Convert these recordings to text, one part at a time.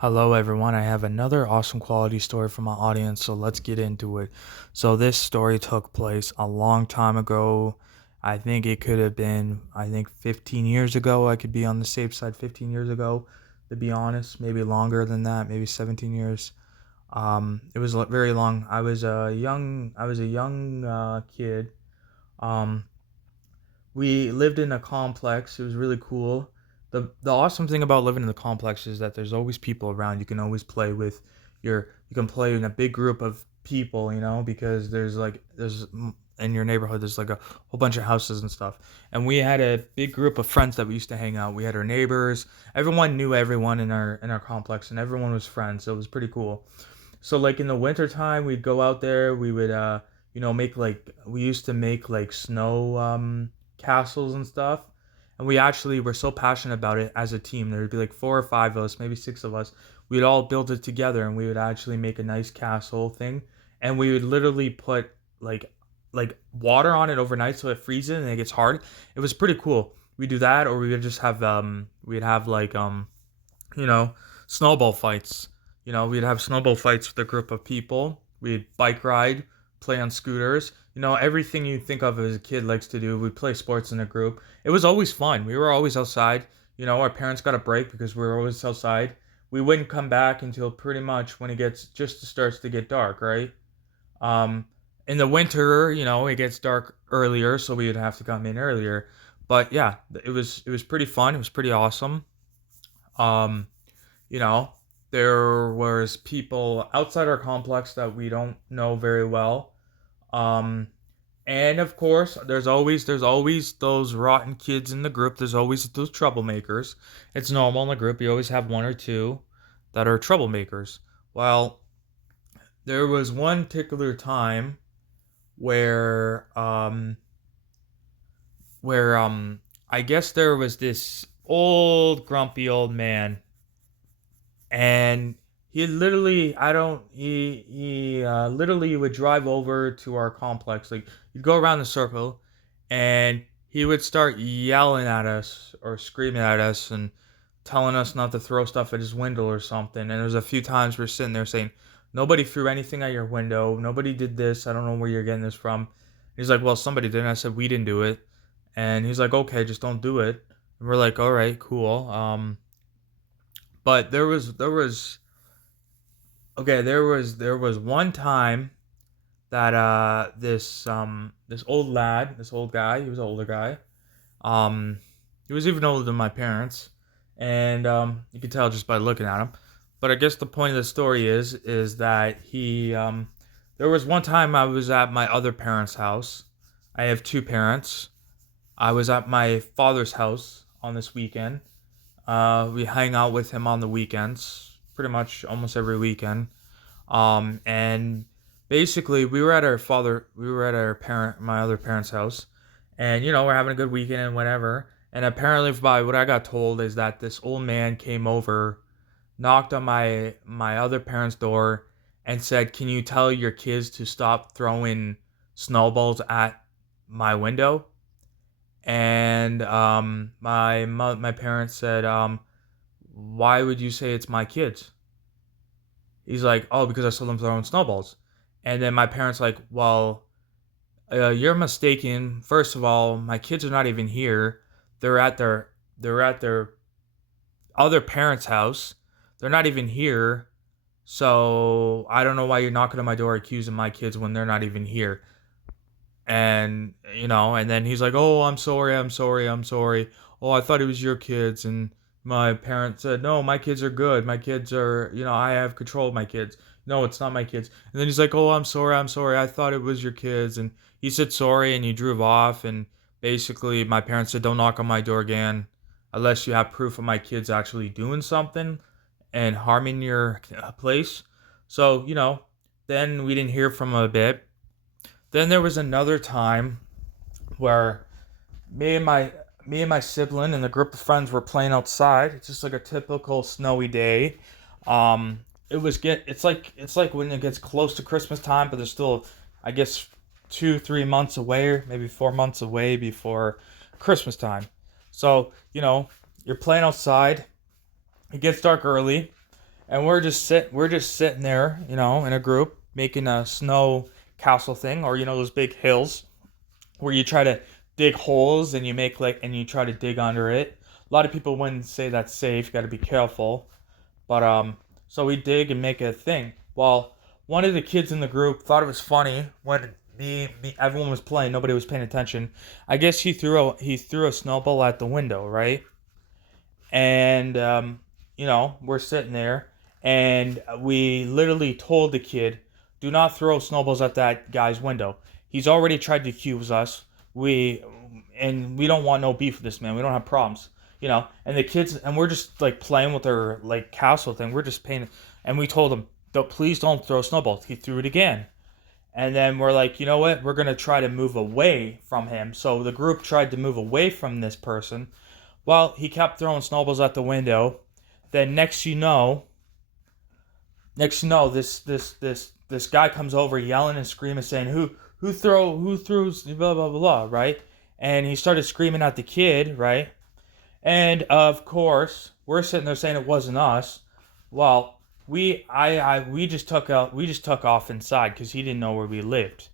Hello, everyone. I have another awesome quality story for my audience, so let's get into it. So, this story took place a long time ago. I think it could have been, 15 years ago. I could be on the safe side, 15 years ago, to be honest. Maybe longer than that, maybe 17 years. It was very long. I was a young kid. Um, we lived in a complex. It was really cool. The awesome thing about living in the complex is that there's always people around. You can always play with you can play in a big group of people, because in your neighborhood there's like a whole bunch of houses and stuff. And we had a big group of friends that we used to hang out. We had our neighbors. Everyone knew everyone in our complex, and everyone was friends. So it was pretty cool. So like in the winter time, we'd go out there. We would make like we used to make like snow castles and stuff. And we actually were so passionate about it as a team. There would be like four or five of us, maybe six of us. We'd all build it together, and we would actually make a nice castle thing. And we would literally put like water on it overnight so it freezes and it gets hard. It was pretty cool. We do that, or we would just have we'd have like you know snowball fights. We'd have snowball fights with a group of people. We'd bike ride, play on scooters. Everything you think of as a kid likes to do. We'd play sports in a group. It was always fun. We were always outside. Our parents got a break because we were always outside. We wouldn't come back until pretty much when it gets just starts to get dark, right? Um, in the winter, it gets dark earlier, so we would have to come in earlier. But yeah, it was pretty fun. It was pretty awesome. Um, you know, there was people outside our complex that we don't know very well. Um, and of course, there's always those rotten kids in the group. There's always those troublemakers. It's normal in the group. You always have one or two that are troublemakers. Well, there was one particular time where I guess there was this old grumpy old man, and he literally I don't he literally would drive over to our complex. Like, he'd go around the circle, and he would start yelling at us or screaming at us and telling us not to throw stuff at his window or something. And there's a few times we're sitting there saying, nobody threw anything at your window, nobody did this, I don't know where you're getting this from. And he's like, well, somebody did. And I said, we didn't do it. And he's like, okay, just don't do it. And we're like, all right, cool. But there was okay, there was one time that this old lad, this old guy, he was an older guy. Um he was even older than my parents, and you can tell just by looking at him. But I guess the point of the story is that he there was one time I was at my other parents' house. I have two parents. I was at my father's house on this weekend. We hang out with him on the weekends, pretty much almost every weekend. And basically, we were at my other parents' house, and we're having a good weekend and whatever. And apparently, by what I got told, is that this old man came over, knocked on my other parents' door, and said, "Can you tell your kids to stop throwing snowballs at my window?" And my parents said, "Why would you say it's my kids?" He's like, "Oh, because I saw them throwing snowballs." And then my parents like, "Well, you're mistaken. First of all, my kids are not even here. They're at their other parents' house. They're not even here. So I don't know why you're knocking on my door accusing my kids when they're not even here." And then he's like, "Oh, I'm sorry, I'm sorry, I'm sorry. Oh, I thought it was your kids." And my parents said, "No, my kids are good. My kids are, I have control of my kids. No, it's not my kids." And then he's like, "Oh, I'm sorry, I'm sorry. I thought it was your kids." And he said sorry, and he drove off. And basically my parents said, "Don't knock on my door again unless you have proof of my kids actually doing something and harming your place." So, then we didn't hear from him a bit. Then there was another time where me and my me and my sibling and the group of friends were playing outside. It's just like a typical snowy day. It's like when it gets close to Christmas time, but there's still, I guess, 2 3 months away, or maybe 4 months away before Christmas time. So you're playing outside. It gets dark early, and we're just sitting there, in a group making a snow castle thing, or those big hills where you try to dig holes and you make and you try to dig under it. A lot of people wouldn't say that's safe. Got to be careful. But so we dig and make a thing. Well, one of the kids in the group thought it was funny when everyone was playing, nobody was paying attention. I guess he threw a snowball at the window, right? And we're sitting there, and we literally told the kid, "Do not throw snowballs at that guy's window. He's already tried to accuse us. We don't want no beef with this man. We don't have problems." And the kids, and we're just like playing with our like castle thing. We're just paying, and we told him, Please don't throw snowballs." He threw it again. And then we're like, you know what? We're gonna try to move away from him. So the group tried to move away from this person. Well, he kept throwing snowballs at the window. Then this guy comes over yelling and screaming, saying, "Who threw blah blah blah," right? And he started screaming at the kid, right? And of course, we're sitting there saying it wasn't us. Well, we just took off inside because he didn't know where we lived.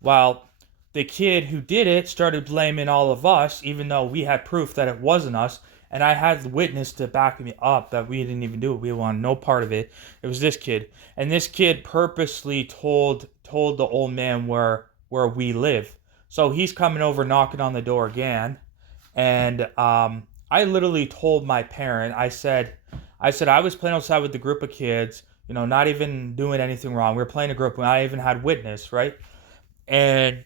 Well, the kid who did it started blaming all of us, even though we had proof that it wasn't us. And I had the witness to back me up that we didn't even do it. We wanted no part of it. It was this kid, and this kid purposely told the old man where we live. So he's coming over, knocking on the door again, and I literally told my parent. I said I was playing outside with the group of kids. Not even doing anything wrong. We were playing a group. I even had witness, right? And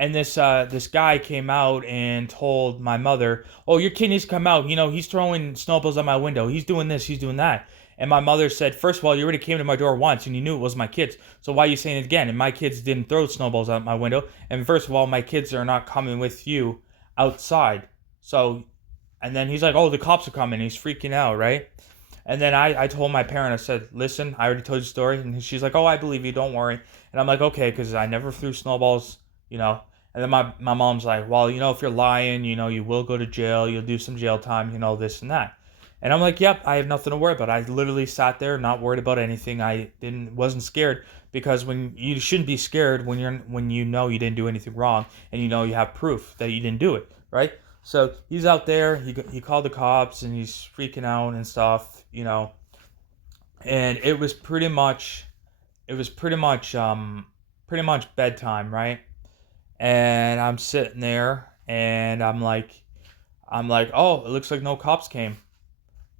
and this guy came out and told my mother, "Oh, your kid needs to come out. He's throwing snowballs at my window. He's doing this. He's doing that." And my mother said, "First of all, you already came to my door once, and you knew it was my kids. So why are you saying it again? And my kids didn't throw snowballs at my window. And first of all, my kids are not coming with you outside. So." And then he's like, "Oh, the cops are coming." He's freaking out, right? And then I told my parent, I said, "Listen, I already told you the story." And she's like, "Oh, I believe you. Don't worry." And I'm like, "Okay," because I never threw snowballs, you know. And then my mom's like, "Well, if you're lying, you will go to jail. You'll do some jail time, this and that." And I'm like, "Yep, I have nothing to worry about." I literally sat there, not worried about anything. I wasn't scared because when you shouldn't be scared when you know you didn't do anything wrong and you have proof that you didn't do it, right? So he's out there. He called the cops and he's freaking out and stuff. And it was pretty much bedtime, right? And I'm sitting there and I'm like, "Oh, it looks like no cops came."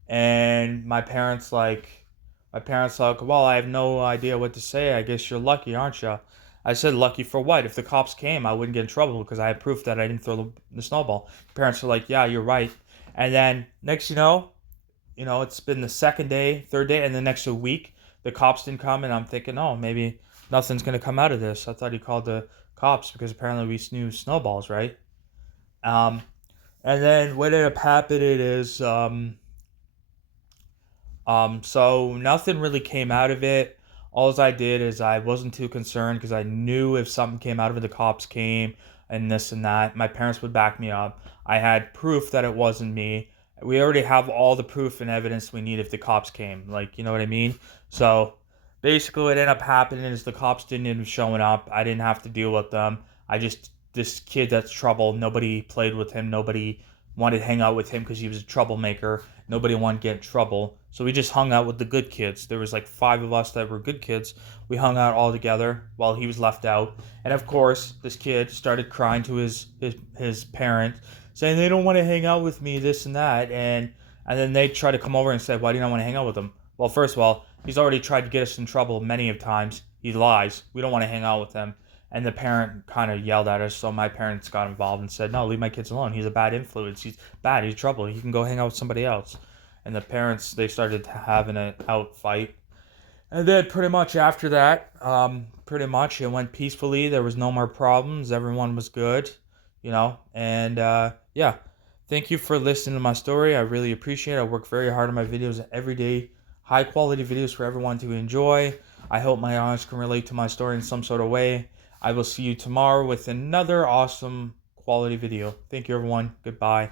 And my parents like, "Well, I have no idea what to say. I guess you're lucky, aren't you?" I said, "Lucky for what? If the cops came, I wouldn't get in trouble because I had proof that I didn't throw the snowball." Parents are like, "Yeah, you're right." And then next, it's been the second day, third day, and the next week, the cops didn't come, and I'm thinking, "Oh, maybe nothing's gonna come out of this." I thought he called the cops because apparently we snooze snowballs, right? Um, and then what ended up happening is, so nothing really came out of it. All I did is I wasn't too concerned because I knew if something came out of it, the cops came and this and that. My parents would back me up. I had proof that it wasn't me. We already have all the proof and evidence we need if the cops came. Like, you know what I mean? So basically, what ended up happening is the cops didn't end up showing up. I didn't have to deal with them. This kid that's trouble, nobody played with him. Nobody wanted to hang out with him because he was a troublemaker. Nobody wanted to get in trouble. So we just hung out with the good kids. There was like 5 of us that were good kids. We hung out all together while he was left out. And of course, this kid started crying to his parent, saying they don't want to hang out with me, this and that. And then they tried to come over and say, "Why do you not want to hang out with him?" Well, first of all, he's already tried to get us in trouble many of times. He lies. We don't want to hang out with him. And the parent kind of yelled at us, so my parents got involved and said, "No, leave my kids alone. He's a bad influence. He's bad. He's trouble. He can go hang out with somebody else." And the parents, they started having an out fight. And then pretty much after that, pretty much it went peacefully. There was no more problems. Everyone was good. And yeah, thank you for listening to my story. I really appreciate it. I work very hard on my videos every day. High quality videos for everyone to enjoy. I hope my audience can relate to my story in some sort of way. I will see you tomorrow with another awesome quality video. Thank you, everyone. Goodbye.